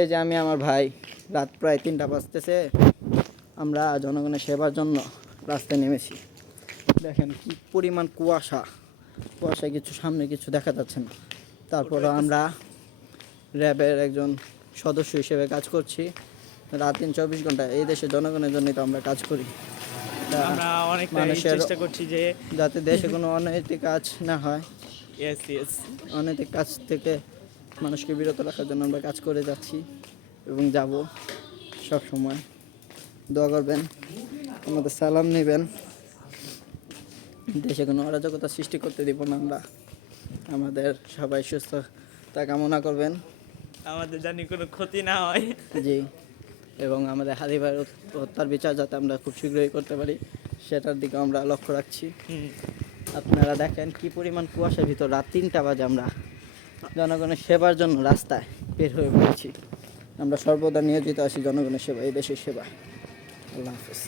এই যে আমি আমার ভাই, রাত প্রায় 3টা বাজতেছে, আমরা জনগণের সেবার জন্য রাস্তায় নেমেছি। দেখেন কি পরিমাণ কুয়াশা, কুয়াশায় কিছু সামনে কিছু দেখা যাচ্ছে না। তারপরও আমরা র্যাবের একজন সদস্য হিসেবে কাজ করছি। রাত দিন 24 ঘন্টা এই দেশের জনগণের জন্যই তো আমরা কাজ করি। আমরা অনেকটাই মানুষের চেষ্টা করছি যে যাতে দেশে কোনো অনৈতিক কাজ না হয়, ইয়েস ইয়েস অনৈতিক কাজ থেকে মানুষকে বিরত রাখার জন্য আমরা কাজ করে যাচ্ছি এবং যাব। সব সময় দোয়া করবেন, আমাদের সালাম নেবেন। দেশে কোনো অরাজকতা সৃষ্টি করতে দিব না আমরা। আমাদের সবাই সুস্থতা কামনা করবেন। আমাদের জানি কোনো ক্ষতি না হয়। জি, এবং আমাদের হাদি ভাইয়ের হত্যার বিচার যাতে আমরা খুব শীঘ্রই করতে পারি সেটার দিকে আমরা লক্ষ্য রাখছি। আপনারা দেখেন কি পরিমাণ কুয়াশার ভিতর, রাত 3টা বাজে আমরা জনগণের সেবার জন্য রাস্তায় বের হয়ে পড়েছি। আমরা সর্বদা নিয়োজিত আছি জনগণের সেবা, এই দেশের সেবা। আল্লাহ হাফেজ।